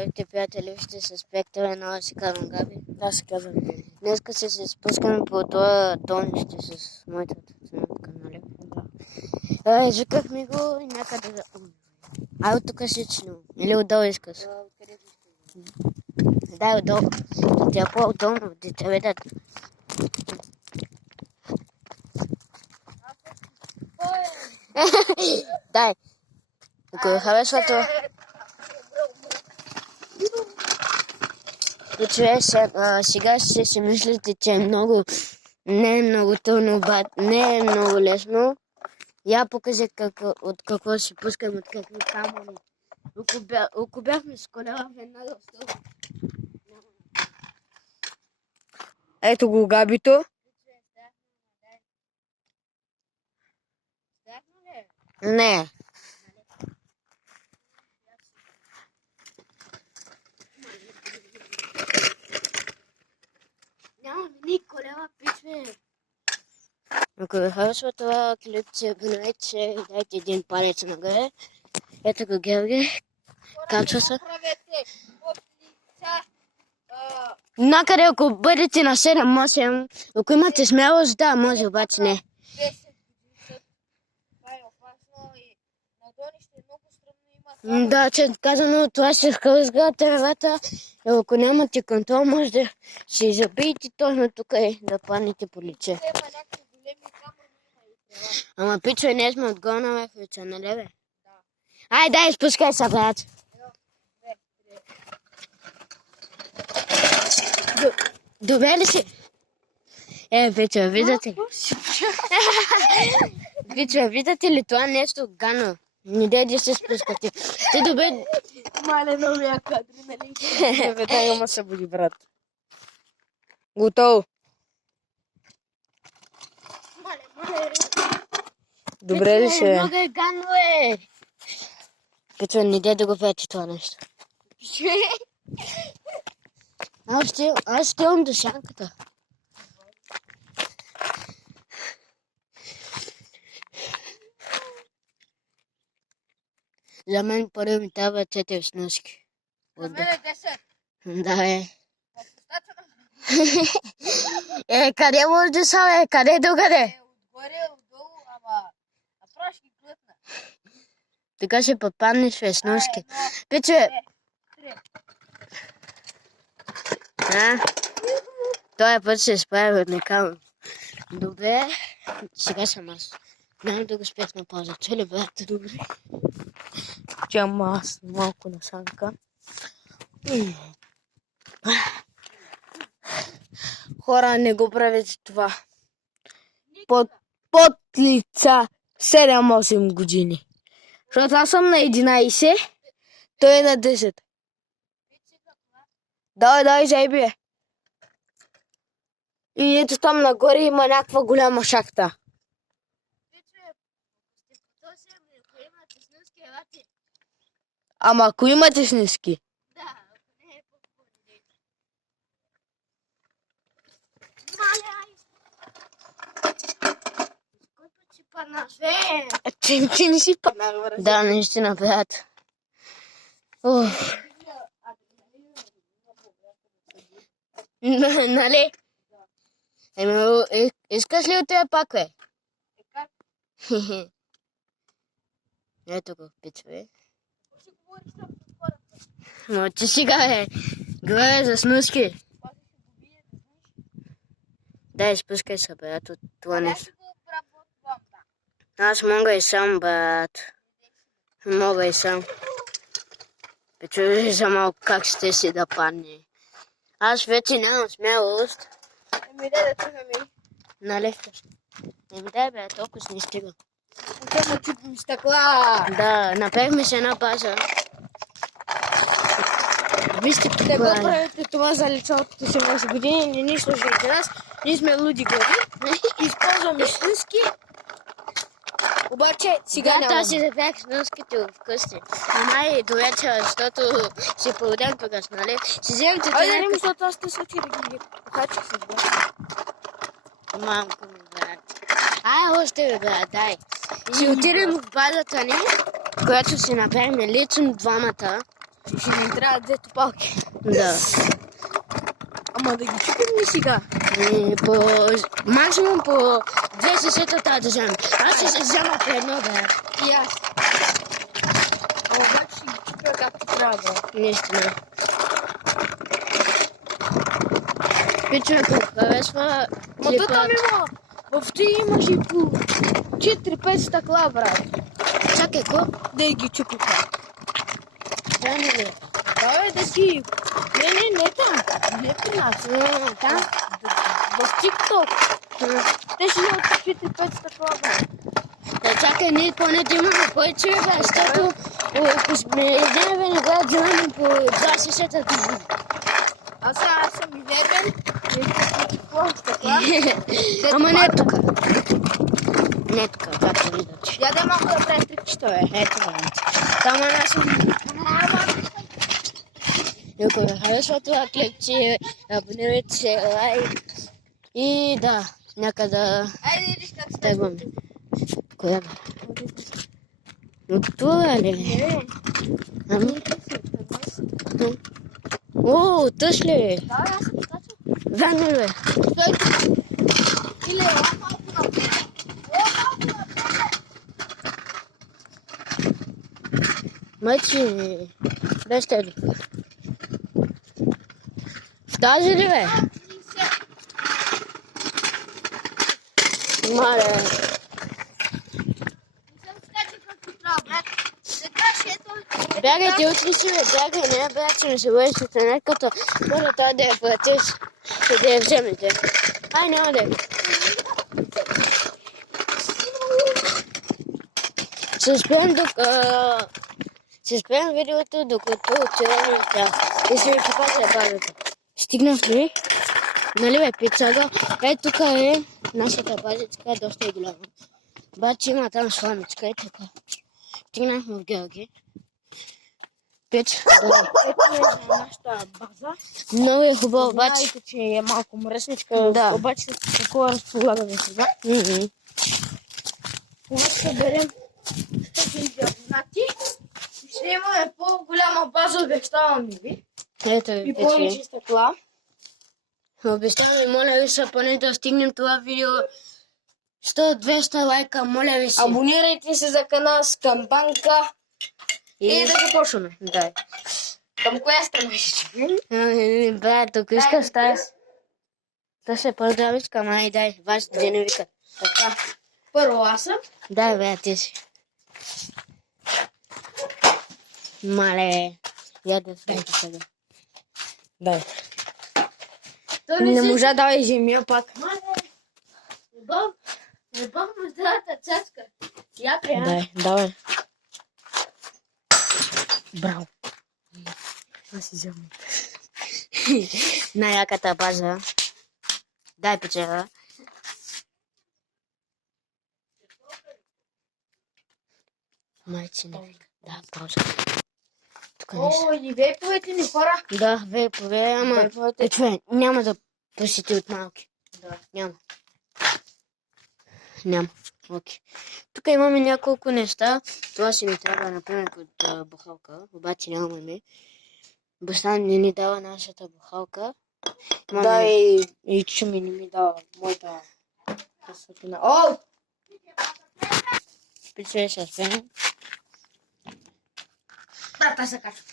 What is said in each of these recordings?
Здравейте, приятели, вижте с Спектър, едно си казвам Габи. Аз се казвам Георги. Днеска се спускаме по това долнище с моята тренировка, нали? Да. Извикахме го и някъде да... Ай, от тук си чинил. Или отдолу искаш? Дай отдолу. Да ти е по-отдолно, да те ведат. Дай. Ако ви харесва това... Сега ще си мислите, че е много... Не е много трудно, не е много лесно. Я покажа от какво си пускам, от какви камъни. Ако бяхме с колела веднага в стълба. Ето го Габито. Не. Нямаме ни колела, пичме. Ако ви харесва това клипче, абонирайте, дайте един палец нагоре. Ето го Георги. Качва се. Накъде, ако бъдете на 7-8, ако имате смелост, да, може, обаче не. Да, че казано, това ще хълзга тревата. Ако нямате контрол, може да си забиете точно тук и да паднете по лице. Ама пичове, ние сме отгоре на върховица, нали бе? Ай, дай, спускай се, брат. Добре ли си? Пичове, виждате? Пичове, виждате ли това нещо гано? Не дай да се спускате. Ти добре... Мале, новия кадри, нали? Дай, ама се буди, брат. Готово. Добре ли се? Много е гано, е. Пичове, не дай да го правите това нещо. Аз ще имам до сянката. За мен първо ми трябва 4 снуски. За мен е 10. Да, къде може да са, къде другаде? Отгоре, отдолу, ама направо ще ги глътна. Така ще попаднеш в снуски. Пиче! Този път се справи уникално. Добре, сега съм аз. Няма да го спят на пауза. Чули, брат? Добре. Ама аз малко на санка. Хора, не го правете това. Под лица 7-8 години. Защото аз съм на 11, той е на 10. Дай, зайби. И ето там нагоре има някаква голяма шахта. Ама ако имате снески. Да, ако не е по-поднее. Маля! Кой път си паднаш, бе? Ти не си паднах, брат. Да, наистина, брат. Нали? Искаш ли от това пак, бе? Ето го, пичове. Мълчи сега, бе. Говоря за снуски. Дай, спускай се, брат, от това нещо. Аз мога и сам, брат. Мога и сам. Пичове, за малко как ще си да падне. Аз вече нямам смелост. Дай да чухаме. Нали? Дай, бе, толкова си не стига. Отема чупим стъкла. Да, направихме се една база. Вижте Не какво го е. правите това за лицата 18 години, не ни слушайте нас. Ние сме луди глави. Използваме снуски. Обаче сега Да, нямаме. аз си запях снуските вкъщи. Ама и до вечера, защото си поведем тогас, нали? Си вземете Айде, не ми, защото аз те случи да ги покачих с брат. Мамко ми, брат. Ай, още бе, брат, дай. Ще отидем в базата ни, която си направим лично двамата. Ще ни трябва две топалки. Да. Ама да ги чупим ли сега? Максимум по две сесета трябва да вземем. Аз ще се взема по едно, бе. И аз. Ама обаче ще ги чупя както трябва, бе. Наистина. Пичо, ако харесва Ма то там има. В ти имаш и по 4-5 стъкла, брат. Чакай, ко? Да ги чупи това. Да, не бе. Да, бе, да си... Не там. Не при нас. Там? В TikTok. Те ще имат 4-5 стъкла, брат. Да, чакай, ние поне да имаме повече, бе, защото ако сме един бе, не го деламе по два сесета. Аз съм и верен. Какво стъкла? Ама не тук. Не тук, както виждате. Я да малко да правя трикчета, бе. Ето, бе. Там аз съм... Ако ви харесва това клипче, абонирайте се, лайк и да, нека да Айде, виж как се тегваме. Коя бе? От това ли? Не, Ами? О, тъж ли? да, аз съм скачал. Верно ли бе? Стой тук. Или малко напред. Малко напред. Мъчи, без тебе. В тази ли бе? Мале. Не съм скачал както трябва, брат. Така ще ето. Бягай, ти отли си, бе, бягай, не бягай, че не се бъдеш от енергата. Може това да я платиш, ще да я вземете. Ай, няма да е. Ще спрем ще спрем видеото, докато отиваме в тях. И ще ви покажа базата. Стигнах ли? Нали бе, пицага? Ето тук е нашата базичка, доста е голяма. Обаче има там сламичка, е така. Стигнахме в Георги. Пич, да. Ето е за нашата база. Много е хубаво, обаче. Знаете, че е малко мръсничка, Да. обаче такова разполагаме сега. Когато съберем 100 000 абонати, ще имаме по-голяма база, обещавам ви. Ето И ви, повече пичи. стъкла. Обещавам ви, моля ви се, поне да стигнем това видео 100-200 лайка, моля ви се. Абонирайте се за канал с камбанка и да започваме. Да. Към коя страна ще чупим? Брат, тук искаш тази. Да се поздравиш към ай, дай, вашите да не викат. Така. Първо аз съм. Дай, брат, ти си. Мале, я да спайте сега. Дай. Не можа да е земя пак. Мале, не бахме здравата цацка. Я прия. Дай, давай. Браво. Аз си взема. Най-яката база. Дай печела. Майче не вика. Да, пауза. Тук не са. О, и вейповете ни хора. Да, вейпове, ама... Вейповете. Човек, няма да пусите от малки. Да. Няма. Няма. Окей. Тук имаме няколко неща. Това си ми трябва, например, от бухалка. Обаче нямаме. Баща не ни дава нашата бухалка. Да, и чуми не ми дава моята красотина. О! Пиче се спене. Брат, аз се качвам.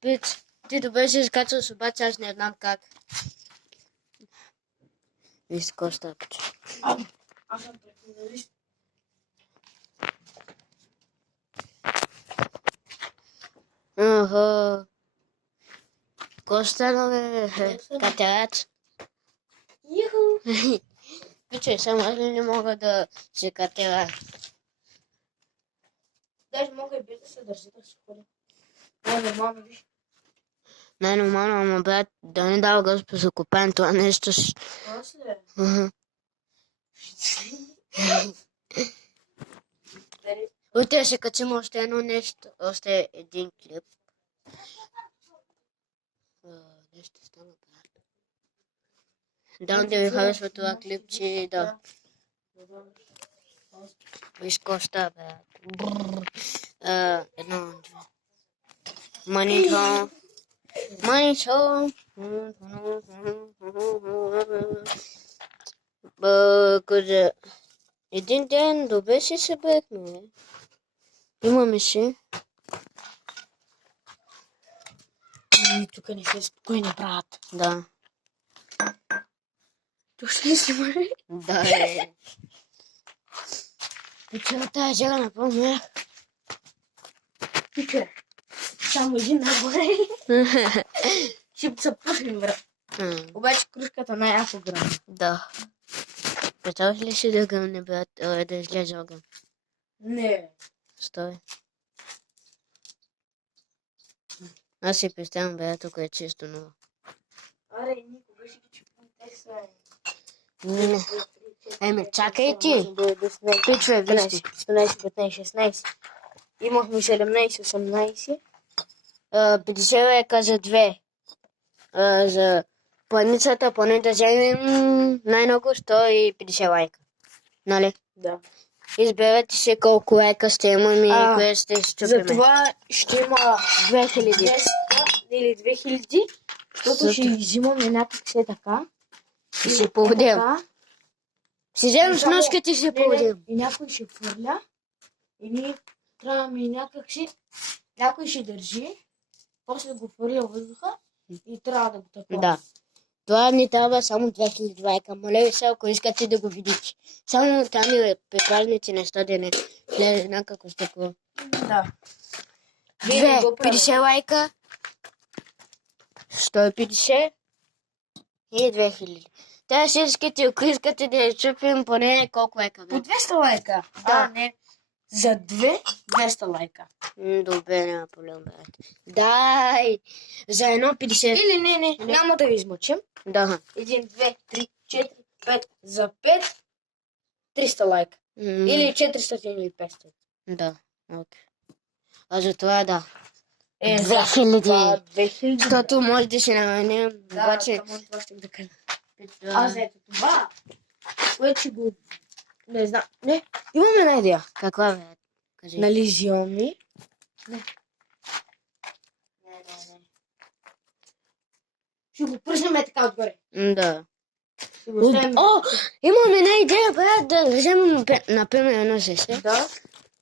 Пич, ти добре се изкачваш, обаче аз не знам как. Виж коста, пиче. Аз съм професионалист. Ага. Коста, бе, катерач. Юху. Пиче, само аз ли не мога да се катера? Даже мога и без да се държи да се ходи. Не, нормално виж. Най-нормално, ама брат, да не дава Господ за копаем това нещо. Аз ли бе? Ага. Дали? Утре ще качим още едно нещо, още един клип. Нещо стана, брат. Дам да ви харесва това клип, че да. Виж коста, брат. Едно, две. Манито. Манито. Къде един ден добре си се бехме. Имаме си. И тук не се спокойни, брат. Да. Тук ще ли снимаш? Да, е. Пича, тази жага напомня. Пиче. Само един нагоре. Ще се пушим, брат. Обаче кружката най-яко грам. Да. Представяш ли си да гъмне, брат, да излезе огън? Не. Стой. Аз си представям, брат, тук е чисто нова. Аре, никога ще ги чупим теса. Не. Еме, чакай ти. Пичове, вижте. 14, 15, 16. Имахме 17, 18. 50 лека за две. За планицата, поне да вземем най-много 150 лайка. Нали? Да. Изберете си колко лайка ще имаме и кое ще щупиме. Затова ще има 2000. 200 или 2000, защото ще ги взимаме някак се така. И се поведем. Си вземем с ножките и се поведем. И някой ще хвърля. И ние трябваме някак си. Някой ще държи. После го хвърля във въздуха. И трябва да го такова. Да. Това ни трябва само 2000 лайка. Моля ви се, ако искате да го видите. Само там и при празници на стадионе. Влезе някакво стъкло. Да. 50 лайка. 150 и 2000. Та всичките, ако искате да я чупим, поне колко лайка. По 200 лайка. Да. Не. За 200 лайка. Добре, няма проблем, брат. Дай! За едно 50. Или не. Няма да ви измъчим. Да. 1, 2, 3, 4, 5. За 5. 300 лайка. Или 400 или 500. Да. Окей. А за това да. 2000. 2000. Защото може да се намерим. Да, Обаче... това ще да кажа. Аз ето това, което ще го... Не знам. Не, имаме една идея. Каква бе? Кажи. Нали Xiaomi? Не. Ще го пръснем така отгоре. Да. Ще го оставим. О, имам една идея, брат, да вземем, например, едно сесе. Да.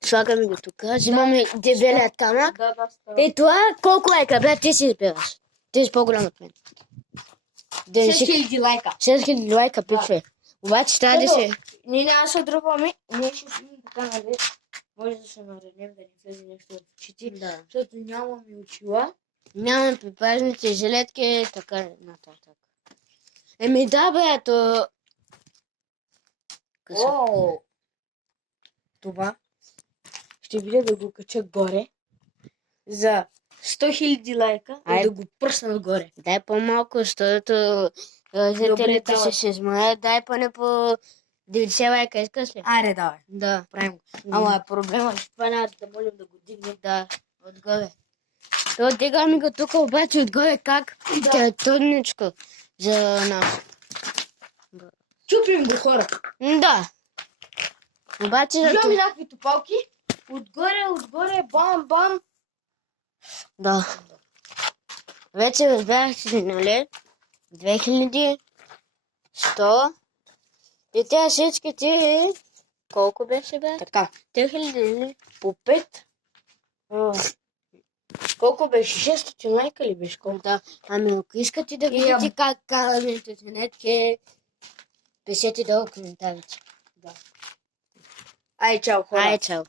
Слагаме го тук, взимаме дебелият камък. Да. И това колко лайка, брат, ти си избираш. Ти си по-голям от мен. 6000 лайка. 6000 лайка, пичве. Обаче трябва да се... Ние няма да се отрупваме. Ние ще снимем така, нали? Може да се нареднем, да ни влезе нещо в очите. Да. Защото нямаме очила. Нямаме предпазници, жилетки, така нататък. Еми да, бе, то... О! Това ще видя да го кача горе за 100 000 лайка и да го пръсна отгоре. Дай по-малко, защото зрителите ще се смеят. Дай поне по 90 лайка, искаш ли? Аре, давай. Да. Правим го. Ама проблема ще това да можем да го дигнем. Да, отгоре. То дигаме го тук, обаче отгоре как? Да. Е трудничко за нас. Чупим го, хора. Да. Обаче... Взимаме някакви топалки. Отгоре, бам. Да. Вече разбрахте, нали? 2000, 100. И те всичките... Колко беше, бе? Така. 3000 По 5. Колко беше? 600 лайка ли беше? Колко? Да. Ами ако искате да видите как караме интернетки, пишете долу коментарите. Да. Ай, чао, хора. Ай, чао.